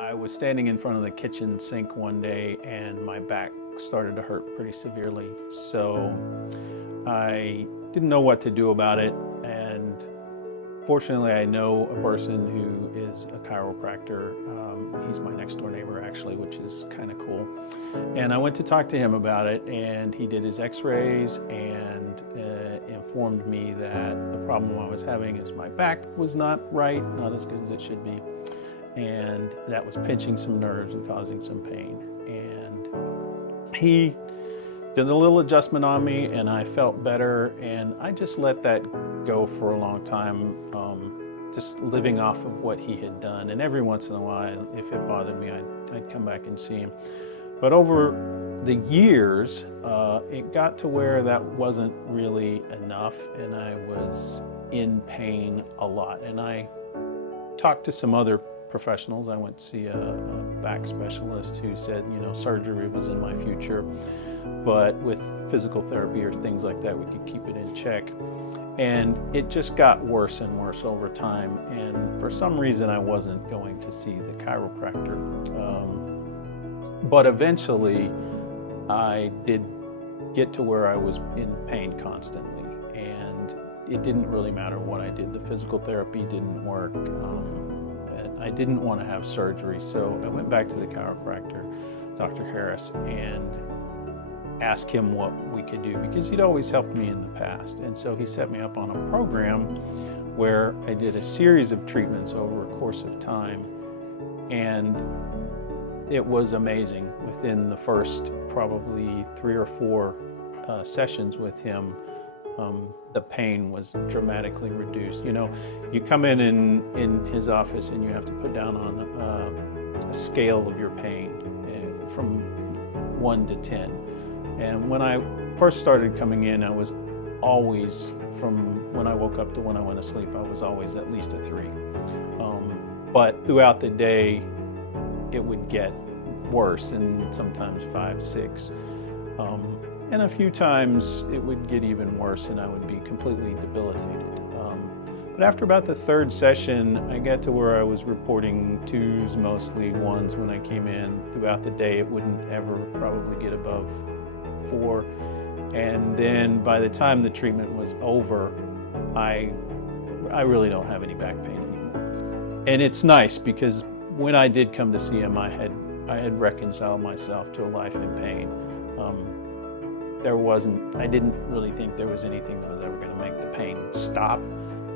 I was standing in front of the kitchen sink one day and my back started to hurt pretty severely. So I didn't know what to do about it, and fortunately I know a person who is a chiropractor. He's my next door neighbor actually, which is kind of cool. And I went to talk to him about it, and he did his x-rays and informed me that the problem I was having is my back was not right, not as good as it should be. And that was pinching some nerves and causing some pain. And he did a little adjustment on me and I felt better, and I just let that go for a long time, just living off of what he had done. And every once in a while, if it bothered me, I'd come back and see him. But over the years, it got to where that wasn't really enough, and I was in pain a lot. And I talked to some other professionals. I went to see a back specialist who said, surgery was in my future, but with physical therapy or things like that, we could keep it in check. And it just got worse and worse over time. And for some reason, I wasn't going to see the chiropractor. But eventually, I did get to where I was in pain constantly. And it didn't really matter what I did. The physical therapy didn't work. I didn't want to have surgery, so I went back to the chiropractor, Dr. Harris, and asked him what we could do, because he'd always helped me in the past. And so he set me up on a program where I did a series of treatments over a course of time, and it was amazing. Within the first probably 3 or 4 sessions with him, the pain was dramatically reduced. You come in his office and you have to put down on a scale of your pain from 1 to 10. And when I first started coming in, I was always, from when I woke up to when I went to sleep, I was always at least a 3. But throughout the day, it would get worse, and sometimes 5, 6. And a few times it would get even worse and I would be completely debilitated. But after about the 3rd session, I got to where I was reporting 2s, mostly 1s when I came in. Throughout the day, it wouldn't ever probably get above 4. And then by the time the treatment was over, I really don't have any back pain anymore. And it's nice because when I did come to see him, I had reconciled myself to a life in pain. I didn't really think there was anything that was ever going to make the pain stop.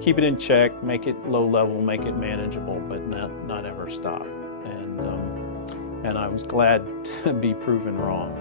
Keep it in check, make it low level, make it manageable, but not ever stop. And I was glad to be proven wrong.